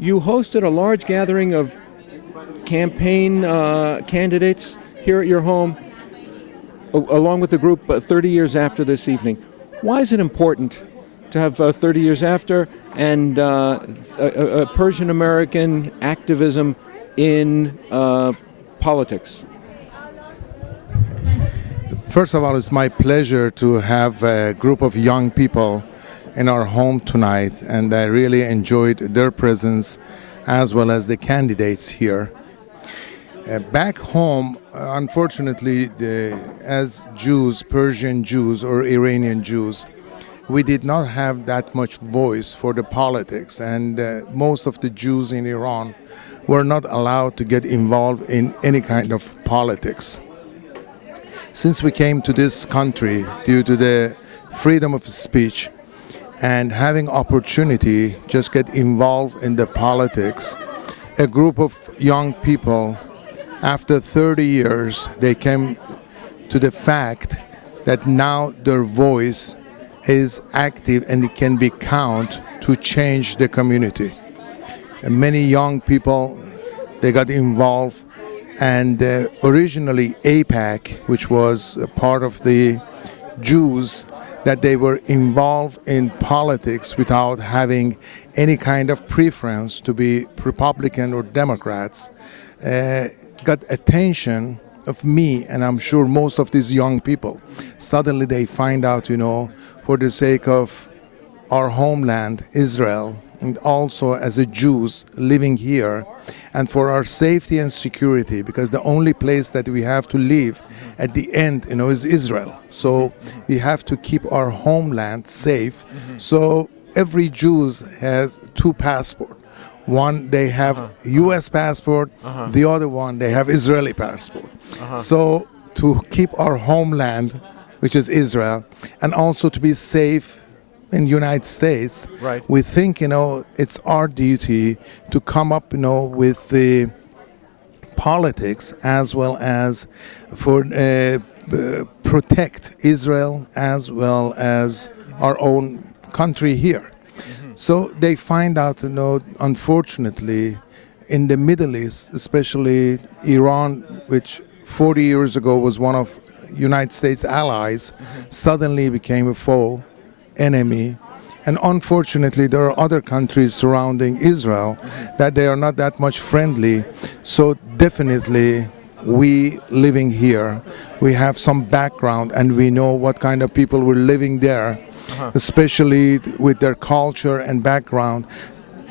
You hosted a large gathering of campaign candidates here at your home, along with the group 30 years after this evening. Why is it important to have 30 years after and a Persian-American activism in politics? First of all, it's my pleasure to have a group of young people in our home tonight, and I really enjoyed their presence as well as the candidates here. Back home, unfortunately, as Jews, Persian Jews or Iranian Jews, we did not have that much voice for the politics, and most of the Jews in Iran were not allowed to get involved in any kind of politics. Since we came to this country due to the freedom of speech and having opportunity just get involved in the politics, a group of young people, after 30 years, they came to the fact that now their voice is active and it can be counted to change the community. And many young people, they got involved. And originally AIPAC, which was a part of the Jews, that they were involved in politics without having any kind of preference to be Republican or Democrats, got attention of me, and I'm sure most of these young people. Suddenly they find out, for the sake of our homeland, Israel, and also as a Jews living here, and for our safety and security, because the only place that we have to live at the end, is Israel. So we have to keep our homeland safe. So every Jew has two passports. One, they have U.S. passport. The other one, they have Israeli passport. So to keep our homeland, which is Israel, and also to be safe in the United States, right, we think, it's our duty to come up, with the politics as well as for protect Israel as well as our own country here. So they find out, unfortunately, in the Middle East, especially Iran, which 40 years ago was one of United States allies, suddenly became a foe, enemy. And unfortunately, there are other countries surrounding Israel that they are not that much friendly. So definitely, we living here, we have some background and we know what kind of people were living there, especially with their culture and background.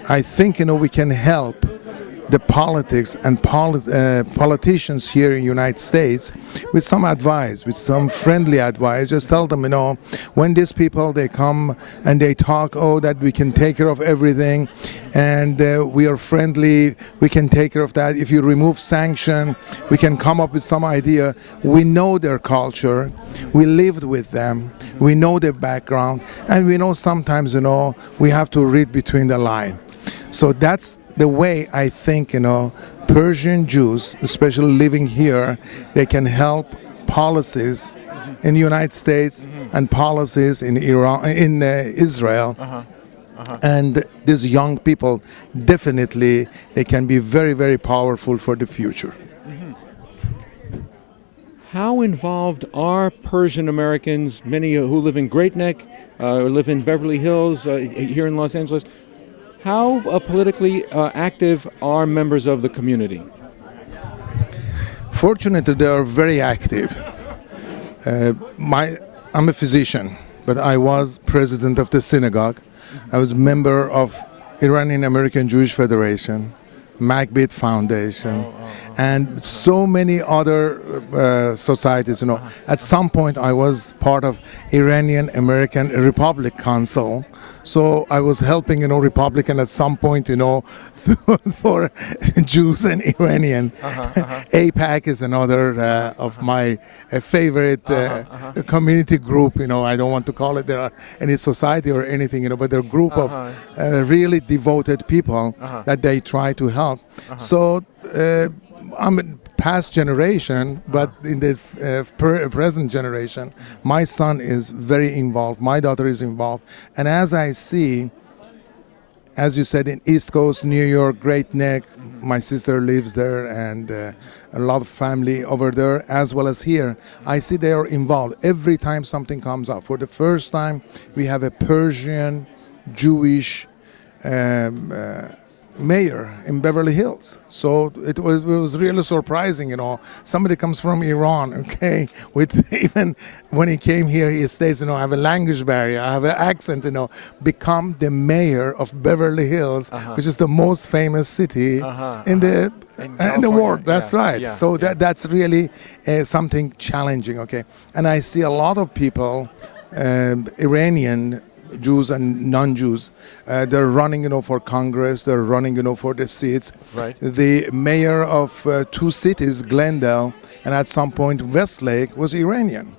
I think, we can help the politics and politicians here in the United States with some advice, with some friendly advice. Just tell them, when these people, they come and they talk, that we can take care of everything and we are friendly, we can take care of that. If you remove sanction, we can come up with some idea. We know their culture, we lived with them, we know their background, and we know sometimes, we have to read between the lines. So that's the way I think, Persian Jews, especially living here, they can help policies in the United States and policies in Iran, in Israel. And these young people, definitely, they can be very, very powerful for the future. How involved are Persian Americans, many who live in Great Neck, or live in Beverly Hills, here in Los Angeles? How politically active are members of the community? Fortunately, they are very active. I'm a physician, but I was president of the synagogue. I was a member of Iranian-American Jewish Federation, Macbeth Foundation, and so many other societies. At some point, I was part of Iranian-American Republic Council. So I was helping, Republican at some point, for Jews and Iranian. AIPAC is another of my favorite community group. I don't want to call it there any society or anything, but they're a group of really devoted people that they try to help. So I'm a past generation, but in the present generation, my son is very involved, my daughter is involved. And as I see as you said, in East Coast, New York, Great Neck. My sister lives there, and a lot of family over there, as well as here. I see they are involved every time something comes up. For the first time, we have a Persian, Jewish mayor in Beverly Hills. So it was really surprising, Somebody comes from Iran, okay, with even when he came here, he states, I have a language barrier, I have an accent, become the mayor of Beverly Hills, which is the most famous city in the world. That's right. Yeah, So that's really something challenging, okay. And I see a lot of people, Iranian Jews and non-Jews, they're running, for Congress. They're running, for the seats. Right. The mayor of 2 cities, Glendale, and at some point Westlake, was Iranian.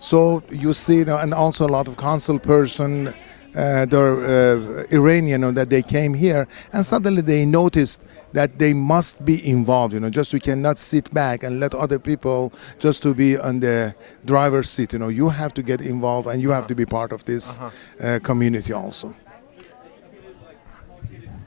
So you see, and also a lot of council person, they're Iranian, that they came here, and suddenly they noticed that they must be involved. Just we cannot sit back and let other people just to be on the driver's seat. You have to get involved, and you have to be part of this community also.